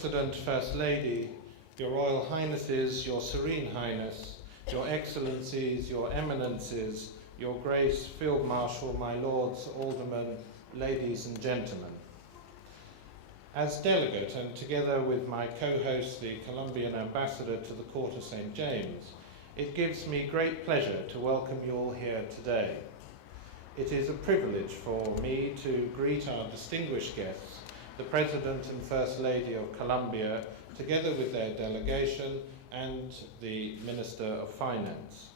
President, First Lady, Your Royal Highnesses, Your Serene Highness, Your Excellencies, Your Eminences, Your Grace, Field Marshal, my Lords, Aldermen, ladies and gentlemen. As delegate, and together with my co-host, the Colombian Ambassador to the Court of St. James, it gives me great pleasure to welcome you all here today. It is a privilege for me to greet our distinguished guests, the President and First Lady of Colombia, together with their delegation and the Minister of Finance.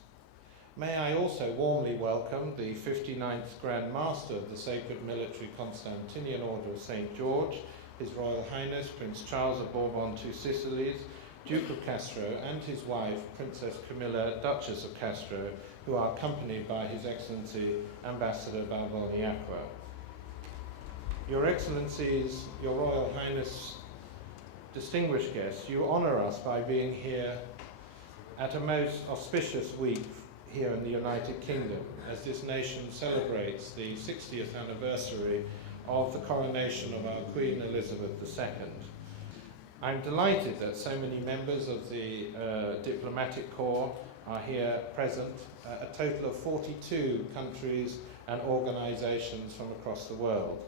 May I also warmly welcome the 59th Grand Master of the Sacred Military Constantinian Order of St. George, His Royal Highness Prince Charles of Bourbon Two Sicilies, Duke of Castro, and his wife, Princess Camilla, Duchess of Castro, who are accompanied by His Excellency Ambassador Balboniacqua. Your Excellencies, Your Royal Highness, distinguished guests, you honour us by being here at a most auspicious week here in the United Kingdom, as this nation celebrates the 60th anniversary of the coronation of our Queen Elizabeth II. I'm delighted that so many members of the diplomatic corps are here present, a total of 42 countries and organisations from across the world.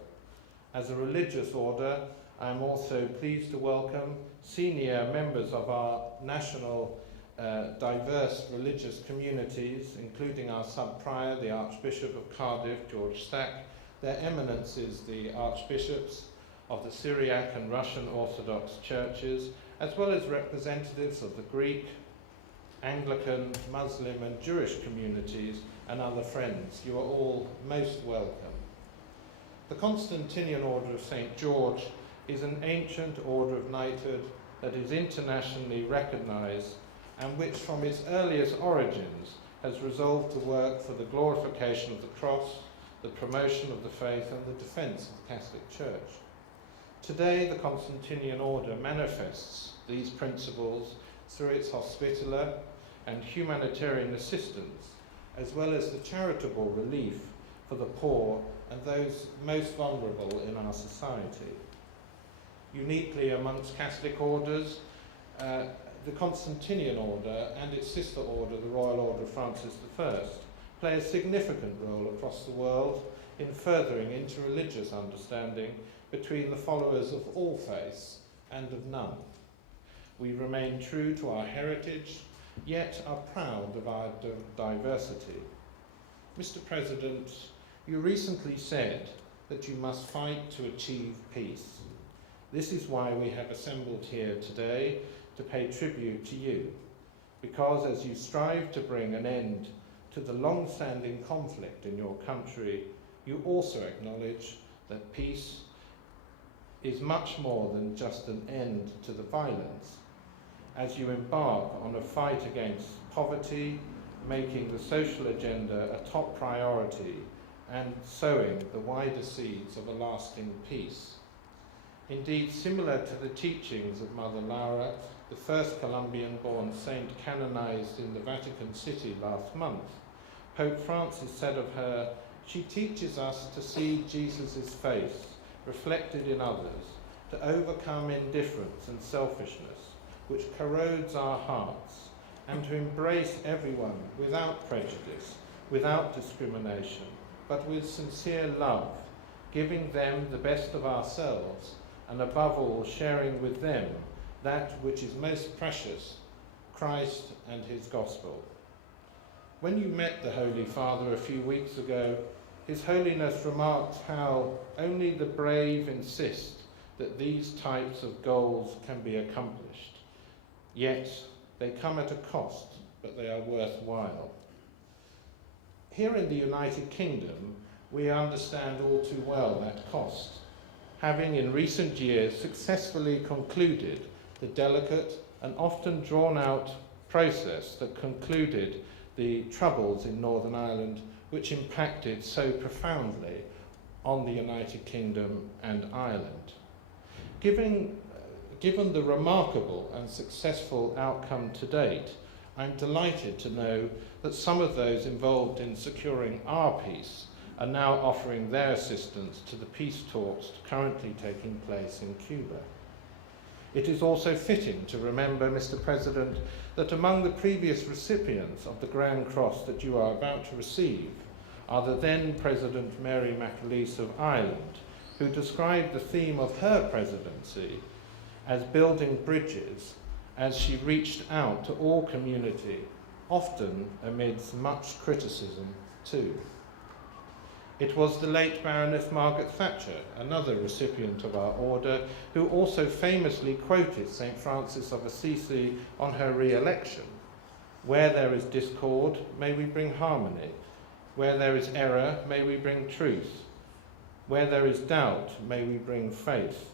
As a religious order, I'm also pleased to welcome senior members of our national diverse religious communities, including our sub-prior, the Archbishop of Cardiff, George Stack, their eminences, the Archbishops of the Syriac and Russian Orthodox churches, as well as representatives of the Greek, Anglican, Muslim and Jewish communities and other friends. You are all most welcome. The Constantinian Order of St. George is an ancient order of knighthood that is internationally recognized and which from its earliest origins has resolved to work for the glorification of the cross, the promotion of the faith and the defense of the Catholic Church. Today, the Constantinian Order manifests these principles through its hospitaller and humanitarian assistance, as well as the charitable relief for the poor and those most vulnerable in our society. Uniquely amongst Catholic orders, the Constantinian Order and its sister order, the Royal Order of Francis I, play a significant role across the world in furthering interreligious understanding between the followers of all faiths and of none. We remain true to our heritage, yet are proud of our diversity. Mr. President, you recently said that you must fight to achieve peace. This is why we have assembled here today to pay tribute to you, because as you strive to bring an end to the long-standing conflict in your country, you also acknowledge that peace is much more than just an end to the violence. As you embark on a fight against poverty, making the social agenda a top priority, and sowing the wider seeds of a lasting peace. Indeed, similar to the teachings of Mother Laura, the first Colombian-born saint canonized in the Vatican City last month, Pope Francis said of her, "She teaches us to see Jesus' face reflected in others, to overcome indifference and selfishness, which corrodes our hearts, and to embrace everyone without prejudice, without discrimination, but with sincere love, giving them the best of ourselves, and above all sharing with them that which is most precious, Christ and his gospel." When you met the Holy Father a few weeks ago, His Holiness remarked how only the brave insist that these types of goals can be accomplished. Yet they come at a cost, but they are worthwhile. Here in the United Kingdom, we understand all too well that cost, having in recent years successfully concluded the delicate and often drawn-out process that concluded the Troubles in Northern Ireland, which impacted so profoundly on the United Kingdom and Ireland. Given the remarkable and successful outcome to date, I'm delighted to know that some of those involved in securing our peace are now offering their assistance to the peace talks currently taking place in Cuba. It is also fitting to remember, Mr. President, that among the previous recipients of the Grand Cross that you are about to receive are the then President Mary McAleese of Ireland, who described the theme of her presidency as building bridges as she reached out to all community, often amidst much criticism too. It was the late Baroness Margaret Thatcher, another recipient of our order, who also famously quoted St. Francis of Assisi on her re-election. Where there is discord, may we bring harmony. Where there is error, may we bring truth. Where there is doubt, may we bring faith.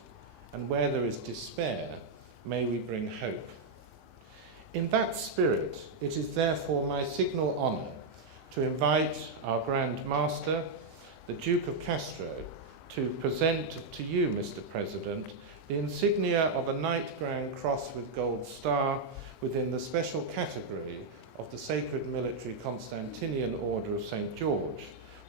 And where there is despair, may we bring hope. In that spirit, it is therefore my signal honour to invite our Grand Master, the Duke of Castro, to present to you, Mr. President, the insignia of a Knight Grand Cross with Gold Star within the special category of the Sacred Military Constantinian Order of St. George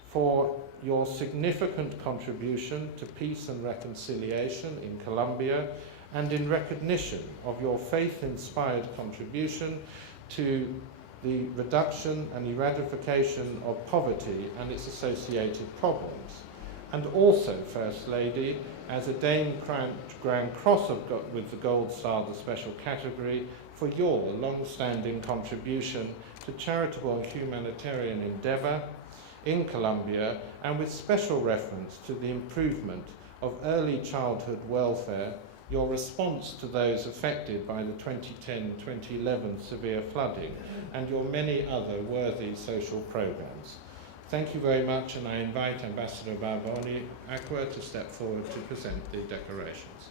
for your significant contribution to peace and reconciliation in Colombia and in recognition of your faith-inspired contribution to the reduction and eradication of poverty and its associated problems, and also, First Lady, as a Dame Grand Cross with the Gold Star, the special category, for your long-standing contribution to charitable and humanitarian endeavour in Colombia, and with special reference to the improvement of early childhood welfare, your response to those affected by the 2010-2011 severe flooding, and your many other worthy social programmes. Thank you very much, and I invite Ambassador Barboni Aqua to step forward to present the decorations.